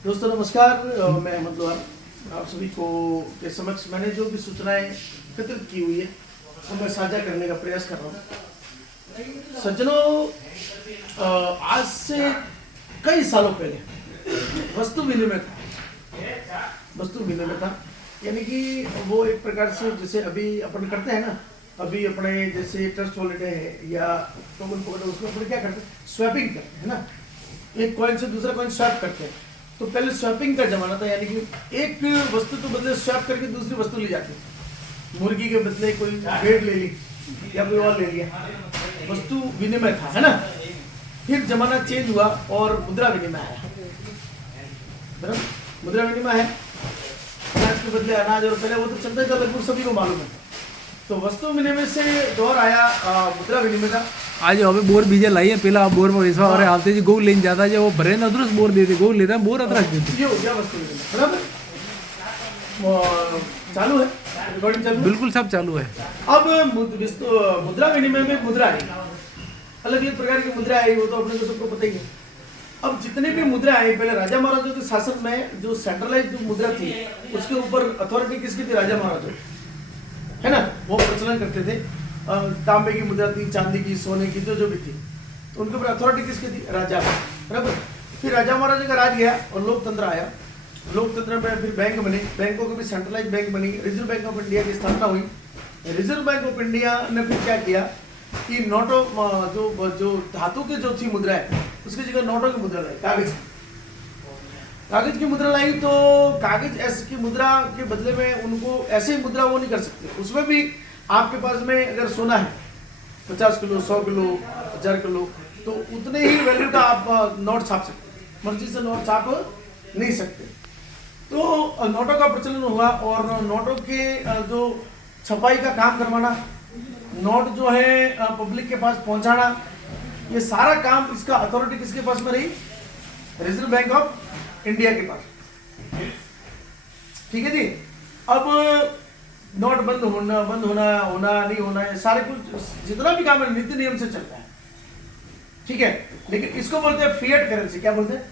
दोस्तों नमस्कार। मैं अहमद लोहार आप सभी को के समक्ष मैंने जो भी सूचनाएं एकत्रित की हुई है वो मैं साझा करने का प्रयास कर रहा हूँ। सज्जनों, आज से कई सालों पहले वस्तु विनिमय था। यानी कि वो एक प्रकार से जैसे अभी अपन करते हैं ना, अभी अपने जैसे ट्रस्ट वॉलेट है या टोकन पॉकेट, उसमें अपन क्या करते हैं, स्वैपिंग करते हैं ना, एक कॉइन से दूसरा कॉइन स्वैप करते हैं। तो पहले स्वैपिंग का जमाना था, यानी कि एक वस्तु के बदले स्वैप करके दूसरी वस्तु ली जाती है। मुर्गी के बदले कोई भेड़ ले ली या कोई और ले लिया, वस्तु विनिमय था, है ना। फिर जमाना चेंज हुआ और मुद्रा विनिमय आया। बराबर, मुद्रा विनिमय है, अनाज के बदले अनाज, और पहले वो तो चलता था, लगभग सभी को मालूम है। तो वस्तु विनिमय से दौर आया मुद्रा विनिमय का। आज હવે બોર બીજે લાઈએ પેલા બોર માં વેચવા અરે આવતે જે ગૌ લઈને જાતા છે वो ભરે નદરસ બોર દેते ગૌ लेता बोर अदरक देते ये हो गया वस्तु विनिमय। बराबर, चालू है रिकॉर्डिंग चालू है? बिल्कुल सब चालू है। अब मुद्रा विनिमय में मुद्रा आई, अलग अलग प्रकार की मुद्रा आई, वो तो अपने को सबको पता ही है। अब जितने भी मुद्रा आई, पहले राजा महाराजों के शासन में जो सेंट्रलाइज जो मुद्रा थी उसके ऊपर अथॉरिटी किसकी थी? राजा महाराजों, है ना। वो प्रचलन करते थे। तांबे की मुद्रा थी, चांदी की, सोने की, जो भी थी, तो उनके ऊपर अथॉरिटी किसकी थी? राजा। बराबर। फिर राजा महाराजा का राज गया और लोकतंत्र आया। लोकतंत्र में फिर बैंक बने, बैंकों की भी सेंट्रलाइज बैंक बनी, रिजर्व बैंक ऑफ इंडिया की स्थापना हुई। रिजर्व बैंक ऑफ इंडिया ने फिर क्या किया कि नोटों जो धातु की जो थी मुद्राएं, उसकी जगह नोटों की मुद्रा लाई, कागज की मुद्रा लाई। तो कागज ऐसे की मुद्रा के बदले में उनको ऐसे ही मुद्रा वो नहीं कर सकते। उसमें भी आपके पास में अगर सोना है 50 किलो, 100 किलो, 1000 किलो, तो उतने ही वैल्यू का आप नोट छाप सकते, मर्जी से नोट छाप नहीं सकते। तो नोटों का प्रचलन हुआ और नोटों के जो छपाई का काम करवाना, नोट जो है पब्लिक के पास पहुंचाना, ये सारा काम, इसका अथॉरिटी किसके पास में रही? रिजर्व बैंक ऑफ इंडिया के पास। ठीक है जी। अब नोट बंद होना नहीं होना, ये सारे कुछ जितना भी काम है नीति नियम से चलता है। ठीक है, लेकिन इसको बोलते हैं फिएट करेंसी। क्या बोलते हैं?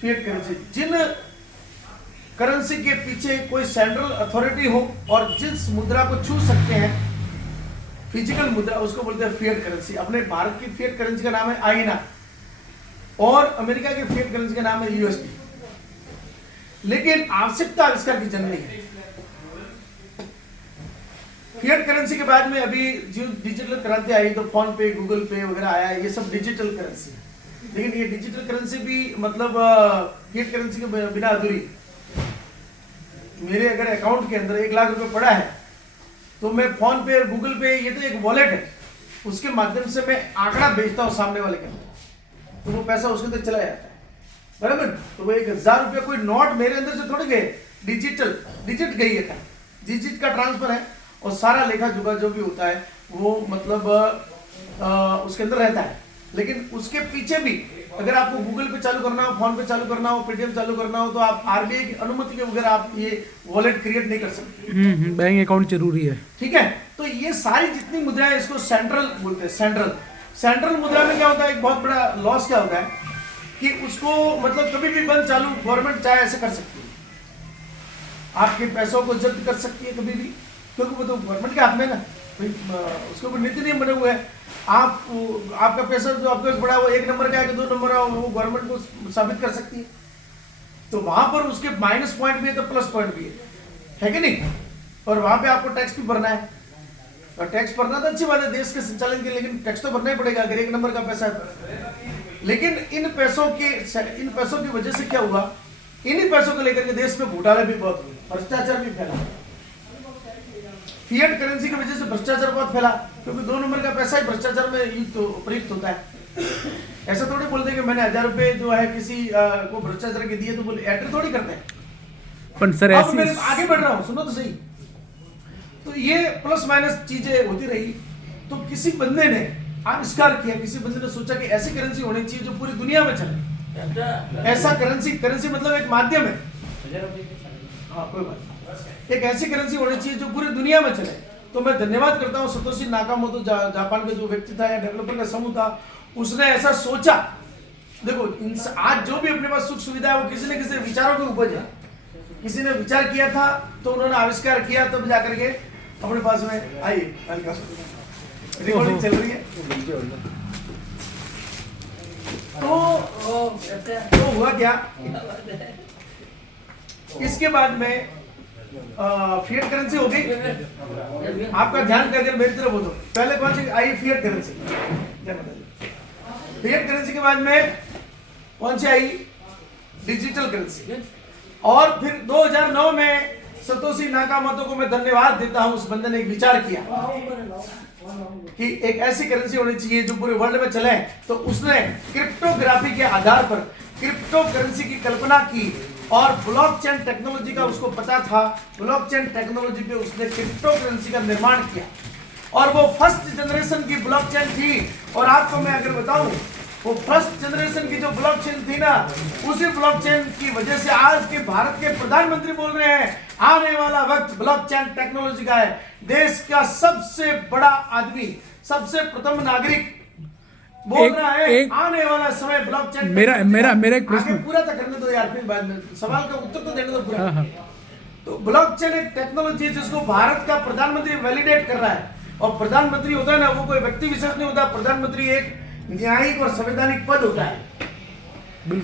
Fiat currency. जिन करेंसी के पीछे कोई सेंट्रल अथॉरिटी हो और जिस मुद्रा को छू सकते हैं, फिजिकल मुद्रा, उसको बोलते हैं फिएट करेंसी। अपने भारत की फिएट करेंसी का नाम है आईएनआर और अमेरिका की फिएट करेंसी का नाम है यूएसडी। लेकिन आवश्यकता आविष्कार की जन्म नहीं है। फिएट करेंसी के बाद में अभी जो डिजिटल क्रांति आई, तो फोन पे, गूगल पे वगैरह आया, ये सब डिजिटल करेंसी है। लेकिन ये डिजिटल करेंसी भी मतलब फिएट करेंसी के बिना अधूरी। मेरे अगर अकाउंट के अंदर 1 लाख रुपए पड़ा है तो मैं फोन पे, गूगल पे, ये तो एक वॉलेट है, उसके माध्यम से मैं आंकड़ा भेजता हूँ सामने वाले के अंदर, तो वो पैसा उसके अंदर चला जाता है। बराबर। तो वो 1000 रुपया कोई नोट मेरे अंदर से थोड़े गए, डिजिट गई है, डिजिट का ट्रांसफर है और सारा लेखा जोखा जो भी होता है वो मतलब उसके अंदर रहता है। लेकिन उसके पीछे भी अगर आपको गूगल पे चालू करना हो, फोन पे चालू करना हो, पेटीएम चालू करना हो, तो आप आरबीआई की अनुमति के बगैर आप ये वॉलेट क्रिएट नहीं कर सकते। बैंक अकाउंट जरूरी है। ठीक है। तो ये सारी जितनी मुद्राएं, इसको सेंट्रल बोलते हैं। सेंट्रल मुद्रा में क्या होता है, एक बहुत बड़ा लॉस क्या होता है कि उसको मतलब कभी भी बंद चालू गवर्नमेंट चाहे ऐसे कर सकती है, आपके पैसों को जब्त कर सकती है कभी भी, क्योंकि वो तो गवर्नमेंट के हाथ में ना, उसके ऊपर नीति नियम बने हुए हैं। आपका पैसा जो आपके बड़ा वो 1 नंबर का है कि 2 नंबर का, वो गवर्नमेंट को साबित कर सकती है। तो वहां पर उसके माइनस पॉइंट भी है तो प्लस पॉइंट भी है कि नहीं। और वहां पे आपको टैक्स भी भरना है, और टैक्स भरना तो अच्छी बात है देश के संचालन के, लेकिन टैक्स तो भरना ही पड़ेगा अगर 1 नंबर का पैसा है। लेकिन इन पैसों की वजह से क्या हुआ, इन्हीं पैसों को लेकर के देश में घोटाले भी बहुत हुए, भ्रष्टाचार भी फैला। फिएट करेंसी की वजह से भ्रष्टाचार बहुत फैला, क्योंकि 2 नंबर का पैसा ही भ्रष्टाचार में प्रयुक्त होता है। ऐसा थोड़ी बोलते कि मैंने 1000 रुपए जो है किसी को भ्रष्टाचार के दिए तो बोले, एंट्री थोड़ी करते हैं। पर सर अब मैं आगे बढ़ रहा हूँ, सुनो तो सही। तो ये प्लस माइनस चीजें होती रही। तो किसी बंदे ने आविष्कार किया, किसी बंदे ने सोचा कि ऐसी करेंसी होनी चाहिए जो पूरी दुनिया में चले। ऐसा करेंसी मतलब एक माध्यम है, हाँ कोई बात, एक ऐसी करेंसी होनी चाहिए जो पूरी दुनिया में चले। तो मैं धन्यवाद करता हूँ सतोशी नाकामोटो, जापान का जो व्यक्ति था या डेवलपर का समूह था, उसने ऐसा सोचा देखो आज जो भी अपने पास सुख सुविधा है वो किसी न किसी विचारों की उपज है। किसी ने विचार किया था तो उन्होंने आविष्कार किया, तब जाकर के अपने पास में आई। रिकॉर्डिंग चल रही है। तो हुआ क्या, इसके बाद में फिएट करेंसी हो गई। आपका ध्यान अगर मेरी तरफ हो तो पहले कौन सी आई? Fiat currency. फिएट करेंसी के बाद में कौन सी आई? Digital currency. और फिर 2009 में सतोशी नाकामोतो को मैं धन्यवाद देता हूं, उस बंदे ने एक विचार किया कि एक ऐसी करेंसी होनी चाहिए जो पूरे वर्ल्ड में चले। तो उसने क्रिप्टोग्राफी के आधार पर क्रिप्टो करेंसी की कल्पना की और ब्लॉकचेन टेक्नोलॉजी का उसको पता था। ब्लॉकचेन टेक्नोलॉजी पे उसने क्रिप्टो करेंसी का निर्माण किया और वो फर्स्ट जनरेशन की ब्लॉकचेन थी। और आपको मैं अगर बताऊं, वो फर्स्ट जनरेशन की जो ब्लॉकचेन थी ना, उसी ब्लॉकचेन की वजह से आज के भारत के प्रधानमंत्री बोल रहे हैं आने वाला वक्त ब्लॉकचेन टेक्नोलॉजी का है। देश का सबसे बड़ा आदमी, सबसे प्रथम नागरिक बोल रहा है आने वाला समय ब्लॉकचेन। मेरा एक प्रश्न पूरा तो करने दो यार, फिर बाद में सवाल का उत्तर तो देने दो पूरा। तो ब्लॉकचेन एक टेक्नोलॉजी है जिसको भारत का प्रधानमंत्री वैलिडेट कर रहा है। और प्रधानमंत्री होता है ना, वो कोई व्यक्ति विशेष नहीं होता। प्रधानमंत्री एक न्यायिक और संवैधानिक पद होता है।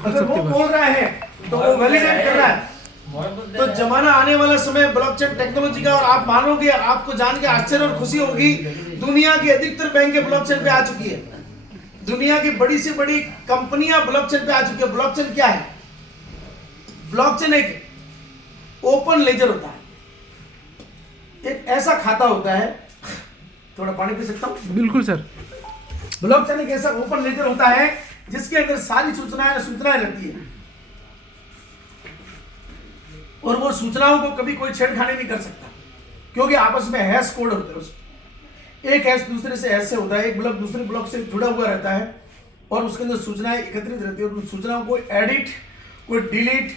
अगर वो बोल रहा है तो वो वैलिडेट कर रहा है। तो जमाना आने वाला समय ब्लॉकचेन टेक्नोलॉजी का, और आप मानोगे, आपको जान के आश्चर्य और खुशी होगी, दुनिया की अधिकतर बैंकें ब्लॉकचेन पे आ चुकी है। दुनिया की बड़ी से बड़ी कंपनियां ब्लॉकचेन पे आ चुकी है। ब्लॉकचेन क्या है? ब्लॉकचेन एक ओपन लेजर होता है। एक ऐसा खाता होता है, थोड़ा पानी पी सकता हूं? बिल्कुल सर। ब्लॉकचेन एक ऐसा ओपन लेजर होता है जिसके अंदर सारी सूचनाएं रहती है और वो सूचनाओं को कभी कोई छेड़खानी नहीं कर सकता, क्योंकि आपस में हैश कोड होते हैं। एक हैश दूसरे से हैश से होता है, एक ब्लॉक दूसरे ब्लॉक से जुड़ा हुआ रहता है और उसके अंदर सूचनाएं एकत्रित रहती है और उन सूचनाओं को एडिट, कोई डिलीट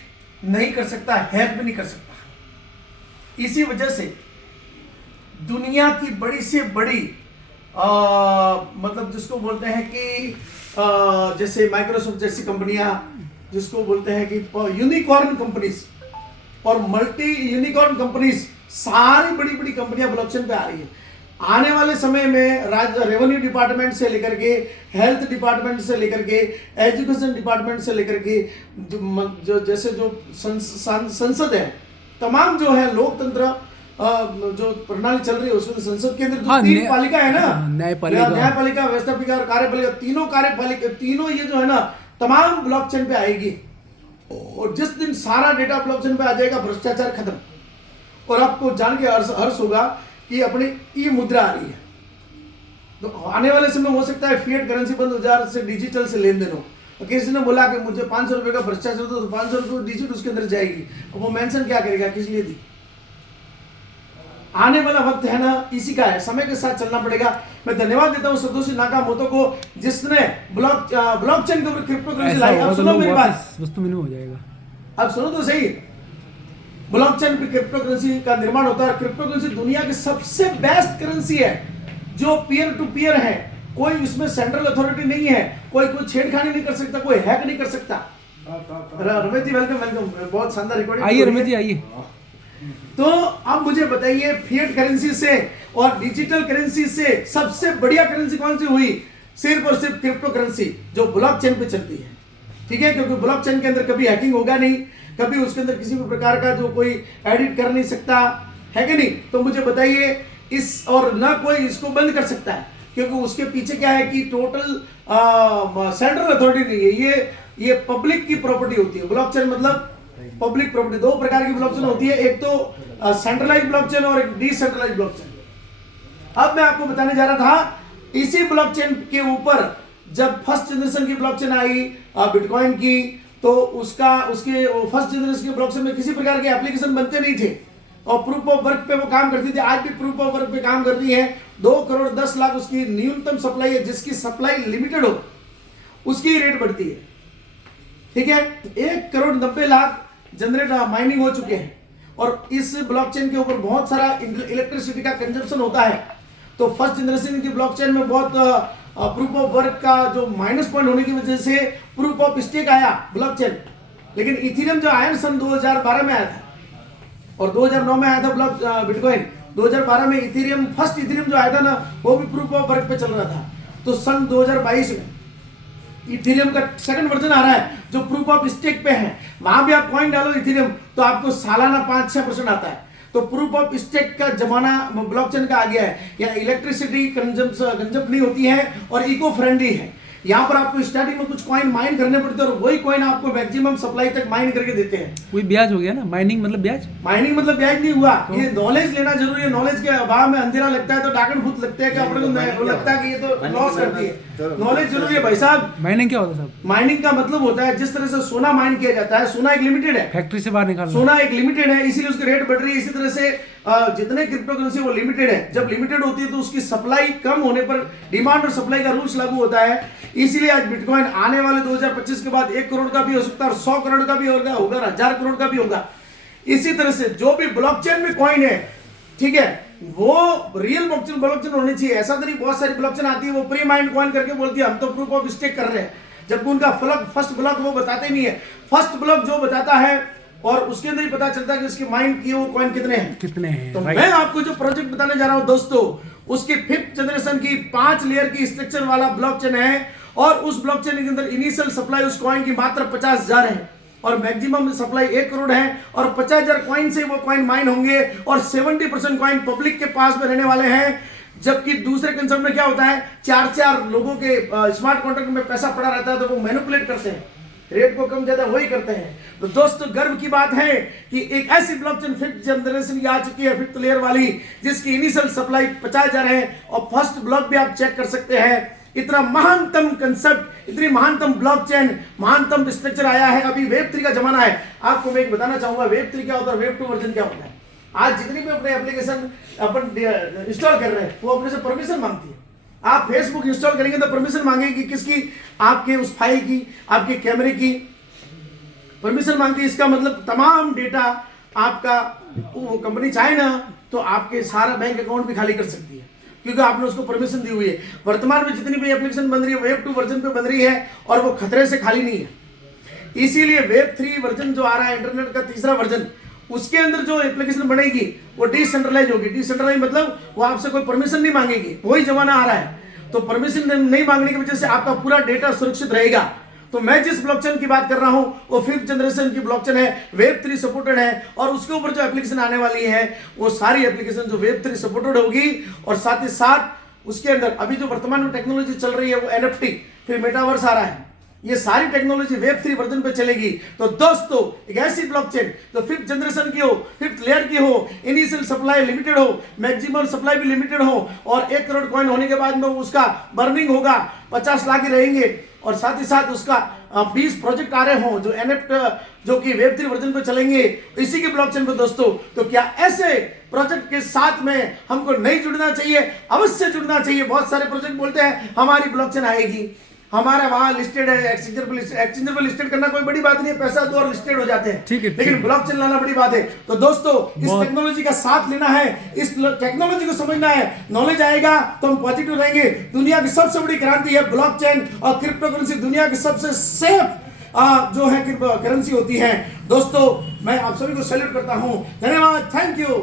नहीं कर सकता, हैक भी नहीं कर सकता। इसी वजह से दुनिया की बड़ी से बड़ी मतलब जिसको बोलते हैं कि जैसे माइक्रोसॉफ्ट जैसी कंपनियां, जिसको बोलते हैं कि यूनिकॉर्न कंपनीज और मल्टी यूनिकॉर्न कंपनीज, सारी बड़ी बड़ी कंपनियां ब्लॉकचेन पे आ रही है। आने वाले समय में रेवेन्यू डिपार्टमेंट से लेकर के, हेल्थ डिपार्टमेंट से लेकर के, एजुकेशन डिपार्टमेंट से लेकर के, जो जैसे जो संसद है, तमाम जो है लोकतंत्र जो प्रणाली चल रही है उसमें संसद के अंदर जो तीन पालिका है ना, न्यायपालिका, व्यवस्थापिका और कार्यपालिका, तीनों ये जो है ना तमाम ब्लॉकचेन पे आएगी। और जिस दिन सारा डेटा ब्लॉकचेन पे आ जाएगा, भ्रष्टाचार खत्म। और आपको जान के हर्ष होगा कि अपनी ई मुद्रा आ रही है। तो आने वाले समय हो सकता है फिएट करेंसी बंद हो जाए, से डिजिटल से लेन देन हो। किसी ने बोला कि मुझे 500 रुपए का भ्रष्टाचार दो, तो 500 रुपए डिजिट उसके अंदर जाएगी। वो मेंशन क्या करेगा, किस लिए दी? आने वाला वक्त है ना, इसी का है, समय के साथ चलना पड़ेगा। मैं धन्यवाद देता हूं सतोशी नाकामोतो को, जिसने ब्लॉकचेन के ऊपर क्रिप्टो करेंसी लाई। अब सुनो मेरी बात, वस्तु में हो जाएगा। अब सुनो तो सही। ब्लॉकचेन पे क्रिप्टो करेंसी का निर्माण होता है। क्रिप्टो करेंसी दुनिया की सबसे बेस्ट करेंसी है जो पीयर टू पीयर है। कोई इसमें सेंट्रल अथॉरिटी नहीं है, कोई छेड़खानी नहीं कर सकता, कोई हैक नहीं कर सकता। रमेश जी वेलकम, बहुत शानदार रिकॉर्डिंग। आइए रमेश जी आइए। तो अब मुझे बताइए, फिएट करेंसी से और डिजिटल करेंसी से सबसे बढ़िया करेंसी कौन सी हुई? सिर्फ और सिर्फ क्रिप्टो करेंसी जो ब्लॉकचेन पे चलती है। ठीक है, क्योंकि ब्लॉकचेन के अंदर कभी हैकिंग होगा नहीं, कभी उसके अंदर किसी भी प्रकार का जो कोई एडिट कर नहीं सकता है कि नहीं। तो मुझे बताइए, इस और ना कोई इसको बंद कर सकता है, क्योंकि उसके पीछे क्या है कि टोटल सेंट्रल अथॉरिटी नहीं है, ये पब्लिक की प्रॉपर्टी होती है। ब्लॉकचेन मतलब पब्लिक प्रॉपर्टी। दो प्रकार की ब्लॉकचेन होती है, एक तो सेंट्रलाइज ब्लॉकचेन और एक डिसेंट्रलाइज ब्लॉकचेन। अब मैं आपको बताने जा रहा था, इसी ब्लॉकचेन के ऊपर जब फर्स्ट जनरेशन की ब्लॉकचेन आई बिटकॉइन की, तो उसके फर्स्ट जनरेशन के ब्लॉकचेन में किसी प्रकार के एप्लीकेशन बनते नहीं थे और प्रूफ ऑफ वर्क पे वो काम करती थी। आज भी प्रूफ ऑफ वर्क पे काम कर रही है। 2 करोड़ 10 लाख उसकी न्यूनतम सप्लाई है, जिसकी सप्लाई लिमिटेड हो उसकी रेट बढ़ती है। ठीक है, 1 करोड़ 90 लाख जनरेट माइनिंग हो चुके हैं और इस ब्लॉकचेन के ऊपर बहुत सारा इलेक्ट्रिसिटी का कंजप्शन होता है। तो फर्स्ट जनरेशन की ब्लॉकचेन में बहुत प्रूफ ऑफ वर्क का जो माइनस पॉइंट होने की वजह से प्रूफ ऑफ स्टेक आया ब्लॉकचेन, लेकिन इथेरियम जो आया सन 2012 में आया था और 2009 में आया था बिटकॉइन। 2012 में इथेरियम, फर्स्ट इथेरियम जो आया था ना, वो भी प्रूफ ऑफ वर्क पे चल रहा था। तो सन 2022 में इथेरियम का सेकंड वर्जन आ रहा है जो प्रूफ ऑफ स्टेक पे है। वहां भी आप कॉइन डालो इथेरियम तो आपको सालाना 5-6% आता है। तो प्रूफ ऑफ स्टेक का जमाना ब्लॉकचेन का आ गया है। यहाँ इलेक्ट्रिसिटी कंजप्ट नहीं होती है और इको फ्रेंडली है। यहाँ पर आपको स्टार्टिंग में कुछ कॉइन माइन करने पड़ते हैं और वही कॉइन आपको मैक्सिमम सप्लाई तक माइन करके देते हैं। कोई ब्याज हो गया ना, माइनिंग मतलब ब्याज। माइनिंग मतलब ब्याज नहीं हुआ, ये नॉलेज लेना जरूरी है। नॉलेज के अभाव में अंधेरा लगता है तो डाकन भूत लगते हैं कि अपने को लगता है कि ये तो लॉस करती है। नॉलेज जरूरी है भाई साहब। माइनिंग क्या होता है साहब? माइनिंग का मतलब होता है जिस तरह से सोना माइन किया जाता है, सोना एक लिमिटेड है, फैक्ट्री से बाहर निकालना। सोना एक लिमिटेड है, इसीलिए उसकी रेट बढ़ रही है। इसी तरह से जितने क्रिप्टो करेंसी वो लिमिटेड है। जब लिमिटेड होती है तो उसकी सप्लाई कम होने पर डिमांड और सप्लाई का रूल्स लागू होता है। इसीलिए आज बिटकॉइन आने वाले 2025 के बाद 1 करोड़ का भी हो सकता है और 100 करोड़ का भी होगा, 1000 करोड़ का भी होगा। इसी तरह से जो भी ब्लॉकचेन में कॉइन है, ठीक है, वो रियल ब्लॉकचेन होनी चाहिए। ऐसा तो नहीं बहुत सारी ब्लॉकचेन आती है वो प्री माइंड कॉइन करके बोलती है हम तो प्रूफ ऑफ स्टेक कर रहे हैं, जबकि उनका फर्स्ट ब्लॉक वो बताते नहीं है। फर्स्ट ब्लॉक जो बताता है और उसके अंदर ही पता चलता है कि उसके माइंड की वो कॉइन कितने हैं। तो मैं आपको जो प्रोजेक्ट बताने जा रहा हूं दोस्तों, उसकी 5th जनरेशन की 5 लेयर की स्ट्रक्चर वाला ब्लॉकचेन है और उस ब्लॉकचेन के अंदर इनिशियल सप्लाई उस कॉइन की मात्र 50,000 है और मैक्सिमम सप्लाई 1 करोड़ है और 50,000 कॉइन से वो कॉइन माइन होंगे और 70% कॉइन पब्लिक के पास में रहने वाले हैं। जबकि दूसरे कंसेप्ट में क्या होता है, 4 लोगों के स्मार्ट कॉन्ट्रैक्ट में पैसा पड़ा रहता है तो वो मैनिपुलेट करते हैं, रेट को कम ज्यादा वही करते हैं। तो दोस्तों गर्व की बात है कि एक ऐसी ब्लॉकचेन 5th जनरेशन की आ चुकी है, 5th लेयर वाली, जिसकी इनिशियल सप्लाई 50,000 है और फर्स्ट ब्लॉक भी आप चेक कर सकते हैं। इतना महानतम कंसेप्ट, इतनी महानतम ब्लॉकचेन, महानतम स्ट्रक्चर आया है। अभी वेब 3 का जमाना है। आपको मैं एक बताना चाहूंगा वेब 3 क्या होता है, वेब 2 वर्जन क्या होता है। आज जितनी भी अपने एप्लीकेशन अपन इंस्टॉल कर रहे हैं वो अपने से परमिशन मांगती है। आप फेसबुक इंस्टॉल करेंगे तो परमिशन मांगेगी किसकी, आपके उस फाइल की, आपके कैमरे की परमिशन मांगती है। इसका मतलब तमाम डेटा आपका, वो कंपनी चाहे ना तो आपके सारा बैंक अकाउंट भी खाली कर सकती है क्योंकि आपने उसको परमिशन दी हुई है। वर्तमान में जितनी भी एप्लीकेशन बन रही है वेब 2 वर्जन पे बन रही है और वो खतरे से खाली नहीं है। इसीलिए वेब 3 वर्जन जो आ रहा है, इंटरनेट का तीसरा वर्जन, उसके अंदर जो एप्लीकेशन बनेगी वो डिसेंट्रलाइज होगी। डिसेंट्रलाइज मतलब वो आपसे कोई परमिशन नहीं मांगेगी। वही जमाना आ रहा है तो परमिशन नहीं मांगने की वजह से आपका पूरा डेटा सुरक्षित रहेगा। तो मैं जिस ब्लॉकचेन की बात कर रहा हूं वो 5th जनरेशन की ब्लॉकचेन है, वेब 3 सपोर्टेड है और उसके ऊपर जो एप्लीकेशन आने वाली है वो सारी एप्लीकेशन जो वेब 3 सपोर्टेड होगी। और साथ ही साथ उसके अंदर अभी जो वर्तमान में टेक्नोलॉजी चल रही है वो NFT, फिर मेटावर्स आ रहा है, ये सारी टेक्नोलॉजी वेब 3 वर्जन पे चलेगी। तो दोस्तों एक ऐसी ब्लॉकचेन जो 5th जनरेशन की हो, 5th लेयर की हो, इनिशियल सप्लाई लिमिटेड हो, मैक्सिमम सप्लाई भी लिमिटेड हो और 1 करोड़ कॉइन होने के बाद में उसका बर्निंग होगा, 50 लाख ही रहेंगे और साथ ही साथ उसका 20 प्रोजेक्ट आ रहे हों जो NFT जो कि वेब 3 वर्जन पे चलेंगे इसी के ब्लॉकचेन पे दोस्तों। तो क्या ऐसे प्रोजेक्ट के साथ में हमको नहीं जुड़ना चाहिए? अवश्य जुड़ना चाहिए। बहुत सारे प्रोजेक्ट बोलते हैं हमारी ब्लॉकचेन आएगी, हमारा वहां लिस्टेड है, एक्सचेंजर पर लिस्टेड करना कोई बड़ी बात नहीं है, पैसा दो और लिस्टेड हो जाते हैं, ठीक है, लेकिन ब्लॉकचेन लाना बड़ी बात है। तो दोस्तों इस टेक्नोलॉजी का साथ लेना है, इस टेक्नोलॉजी को समझना है, नॉलेज आएगा तो हम पॉजिटिव रहेंगे। दुनिया की सबसे बड़ी क्रांति है ब्लॉकचेन और क्रिप्टो करेंसी दुनिया की सबसे सेफ जो है करेंसी होती है। दोस्तों मैं आप सभी को सैल्यूट करता हूं, धन्यवाद, थैंक यू।